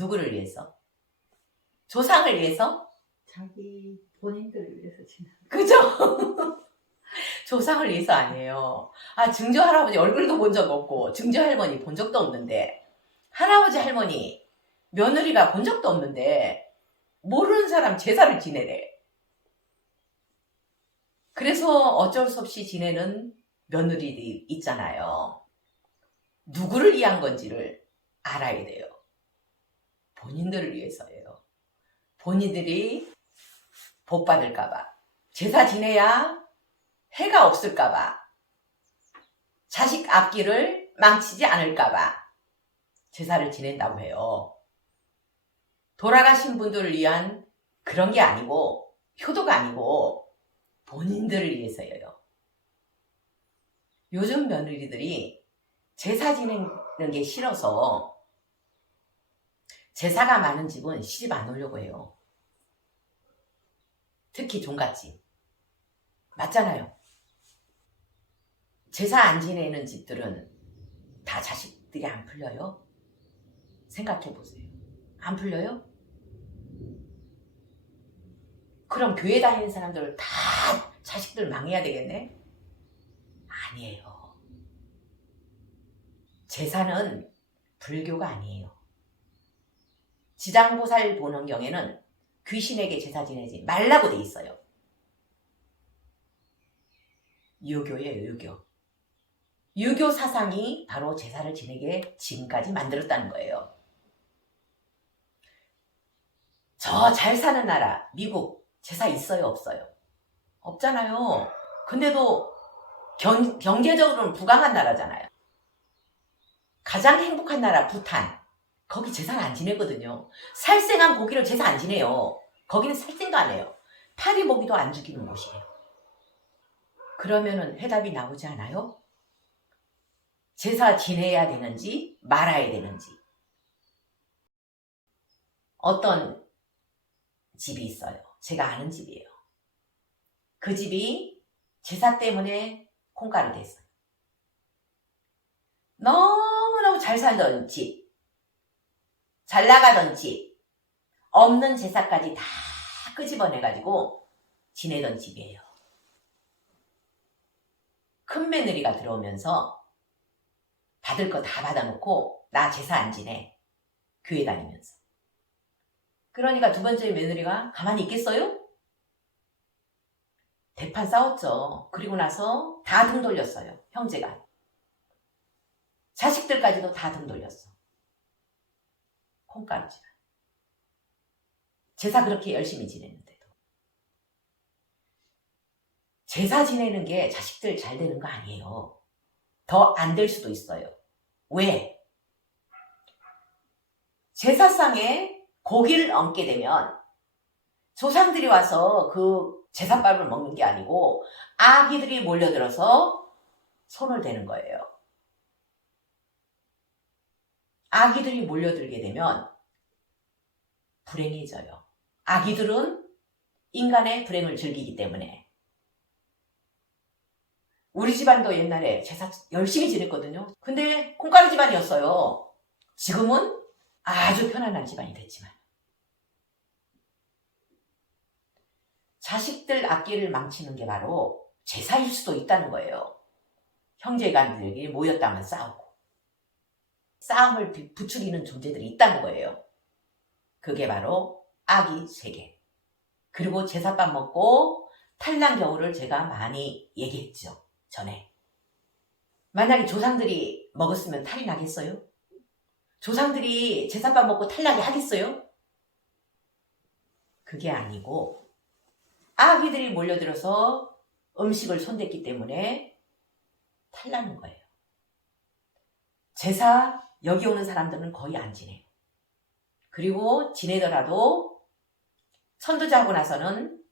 누구를 위해서? 조상을 위해서? 자기 본인들을 위해서 지내. 그죠? 조상을 위해서 아니에요. 아, 증조 할아버지 얼굴도 본 적 없고, 증조 할머니 본 적도 없는데, 할아버지 할머니, 며느리가 본 적도 없는데, 모르는 사람 제사를 지내래. 그래서 어쩔 수 없이 지내는 며느리들이 있잖아요. 누구를 위한 건지를 알아야 돼요. 본인들을 위해서예요. 본인들이 복 받을까봐. 제사 지내야 해가 없을까봐. 자식 앞길을 망치지 않을까봐. 제사를 지낸다고 해요. 돌아가신 분들을 위한 그런 게 아니고, 효도가 아니고, 본인들을 위해서예요. 요즘 며느리들이 제사 지내는 게 싫어서 제사가 많은 집은 시집 안 오려고 해요. 특히 종갓집. 맞잖아요. 제사 안 지내는 집들은 다 자식들이 안 풀려요? 생각해 보세요. 안 풀려요? 그럼 교회 다니는 사람들 다 자식들 망해야 되겠네? 아니에요. 제사는 불교가 아니에요. 지장보살 보는 경에는 귀신에게 제사 지내지 말라고 돼 있어요. 유교예요, 유교. 유교 사상이 바로 제사를 지내게 지금까지 만들었다는 거예요. 저 잘 사는 나라, 미국, 제사 있어요, 없어요? 없잖아요. 근데도 경, 경제적으로는 부강한 나라잖아요. 가장 행복한 나라, 부탄. 거기 제사를 안 지내거든요. 살생한 고기를 제사 안 지내요. 거기는 살생도 안 해요. 파리 모기도 안 죽이는 곳이에요. 그러면은 해답이 나오지 않아요? 제사 지내야 되는지 말아야 되는지. 어떤 집이 있어요. 제가 아는 집이에요. 그 집이 제사 때문에 콩가루 됐어요. 너무너무 잘 살던 집, 잘 나가던 집, 없는 제사까지 다 끄집어내가지고 지내던 집이에요. 큰 며느리가 들어오면서 받을 거 다 받아놓고 나 제사 안 지내. 교회 다니면서. 그러니까 두 번째 며느리가 가만히 있겠어요? 대판 싸웠죠. 그리고 나서 다 등 돌렸어요. 형제가. 자식들까지도 다 등 돌렸어. 콩가루지만. 제사 그렇게 열심히 지냈는데도. 제사 지내는 게 자식들 잘 되는 거 아니에요. 더 안 될 수도 있어요. 왜? 제사상에 고기를 얹게 되면 조상들이 와서 그 제사밥을 먹는 게 아니고 아기들이 몰려들어서 손을 대는 거예요. 아기들이 몰려들게 되면 불행해져요. 아기들은 인간의 불행을 즐기기 때문에 우리 집안도 옛날에 제사 열심히 지냈거든요. 근데 콩가루 집안이었어요. 지금은 아주 편안한 집안이 됐지만 자식들 앞길을 망치는 게 바로 제사일 수도 있다는 거예요. 형제간들이 모였다면 싸우고 싸움을 비- 부추기는 존재들이 있다는 거예요. 그게 바로 아기 세계. 그리고 제사밥 먹고 탈난 경우를 제가 많이 얘기했죠. 전에. 만약에 조상들이 먹었으면 탈이 나겠어요? 조상들이 제사밥 먹고 탈나게 하겠어요? 그게 아니고 아기들이 몰려들어서 음식을 손댔기 때문에 탈나는 거예요. 제사 여기 오는 사람들은 거의 안 지내요. 그리고 지내더라도 선두자고 나서는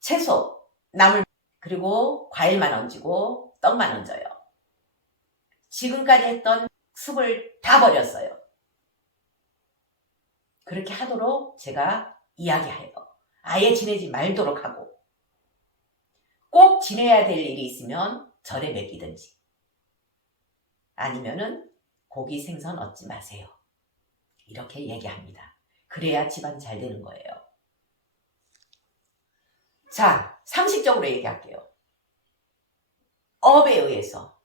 채소, 나물, 그리고 과일만 얹고 떡만 얹어요. 지금까지 했던 습을 다 버렸어요. 그렇게 하도록 제가 이야기해요. 아예 지내지 말도록 하고 꼭 지내야 될 일이 있으면 절에 맡기든지 아니면은 고기 생선 얻지 마세요. 이렇게 얘기합니다. 그래야 집안 잘 되는 거예요. 자, 상식적으로 얘기할게요. 업에 의해서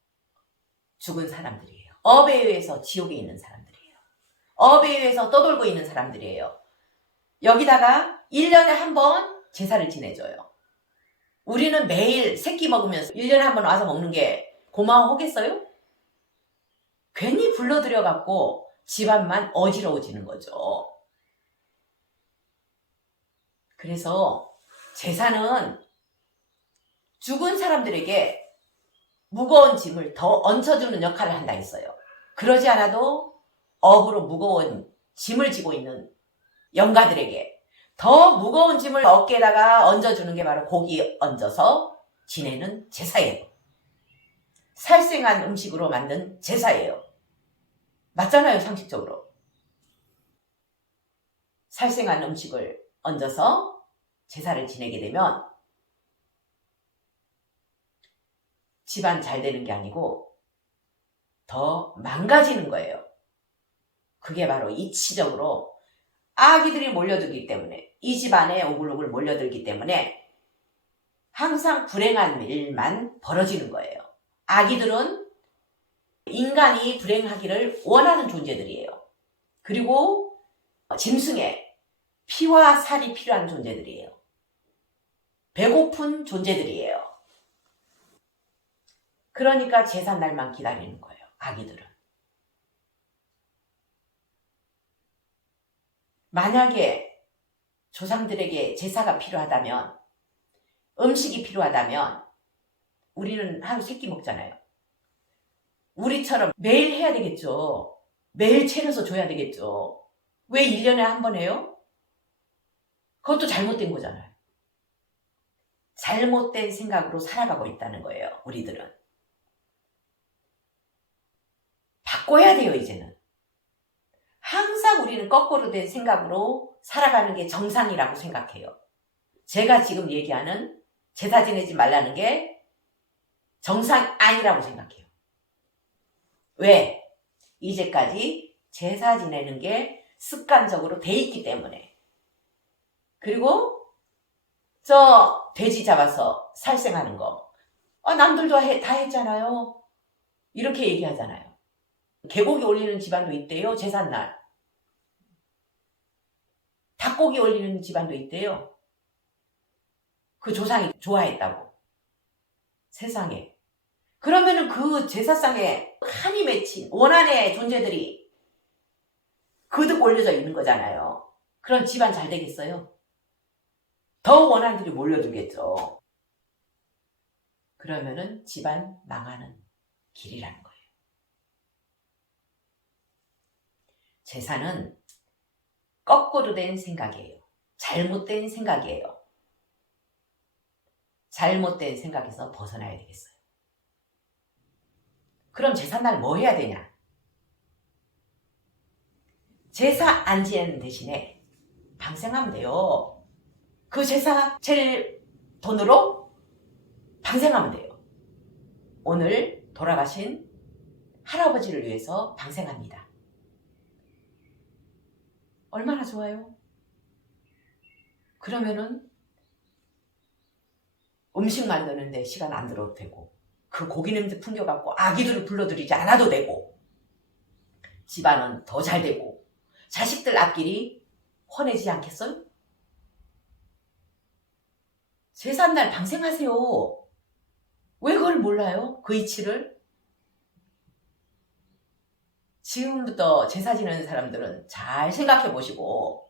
죽은 사람들이에요. 업에 의해서 지옥에 있는 사람들이에요. 업에 의해서 떠돌고 있는 사람들이에요. 여기다가 1년에 한 번 제사를 지내줘요. 우리는 매일 새끼 먹으면서 1년에 한 번 와서 먹는 게 고마워하겠어요? 괜히 불러들여갖고 집안만 어지러워지는 거죠. 그래서 제사는 죽은 사람들에게 무거운 짐을 더 얹혀주는 역할을 한다 했어요. 그러지 않아도 업으로 무거운 짐을 지고 있는 영가들에게 더 무거운 짐을 어깨에다가 얹어주는 게 바로 고기 얹어서 지내는 제사예요. 살생한 음식으로 만든 제사예요. 맞잖아요, 상식적으로. 살생한 음식을 얹어서 제사를 지내게 되면 집안 잘 되는 게 아니고 더 망가지는 거예요. 그게 바로 이치적으로 아기들이 몰려들기 때문에 이 집안에 오글오글 몰려들기 때문에 항상 불행한 일만 벌어지는 거예요. 아기들은 인간이 불행하기를 원하는 존재들이에요. 그리고 짐승에 피와 살이 필요한 존재들이에요. 배고픈 존재들이에요. 그러니까 제삿날만 기다리는 거예요. 아기들은. 만약에 조상들에게 제사가 필요하다면, 음식이 필요하다면, 우리는 하루 세 끼 먹잖아요. 우리처럼 매일 해야 되겠죠. 매일 채려서 줘야 되겠죠. 왜 1년에 한 번 해요? 그것도 잘못된 거잖아요. 잘못된 생각으로 살아가고 있다는 거예요, 우리들은. 바꿔야 돼요, 이제는. 항상 우리는 거꾸로 된 생각으로 살아가는 게 정상이라고 생각해요. 제가 지금 얘기하는 제사 지내지 말라는 게 정상 아니라고 생각해요. 왜? 이제까지 제사 지내는 게 습관적으로 돼 있기 때문에. 그리고 저 돼지 잡아서 살생하는 거. 아, 남들도 해- 다 했잖아요. 이렇게 얘기하잖아요. 개고기 올리는 집안도 있대요. 제삿날. 닭고기 올리는 집안도 있대요. 그 조상이 좋아했다고. 세상에. 그러면은 그 제사상에 한이 맺힌 원한의 존재들이 그득 올려져 있는 거잖아요. 그런 집안 잘 되겠어요? 더 원한들이 몰려들겠죠. 그러면은 집안 망하는 길이라는 거예요. 제사는 거꾸로 된 생각이에요. 잘못된 생각이에요. 잘못된 생각에서 벗어나야 되겠어요. 그럼 제삿날 뭐 해야 되냐? 제사 안 지내는 대신에 방생하면 돼요. 그 제사 칠 돈으로 방생하면 돼요. 오늘 돌아가신 할아버지를 위해서 방생합니다. 얼마나 좋아요? 그러면은 음식 만드는데 시간 안 들어도 되고 그 고기 냄새 풍겨갖고 아기들을 불러들이지 않아도 되고 집안은 더 잘 되고 자식들 앞길이 훤해지지 않겠어요? 제삿날 방생하세요. 왜 그걸 몰라요? 그 이치를? 지금부터 제사 지내는 사람들은 잘 생각해 보시고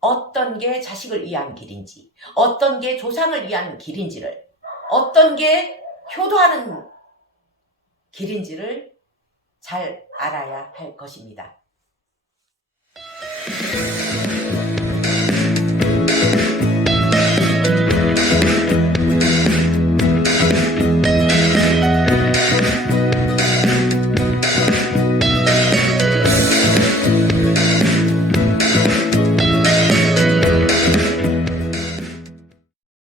어떤 게 자식을 위한 길인지, 어떤 게 조상을 위한 길인지를, 어떤 게 효도하는 길인지를 잘 알아야 할 것입니다.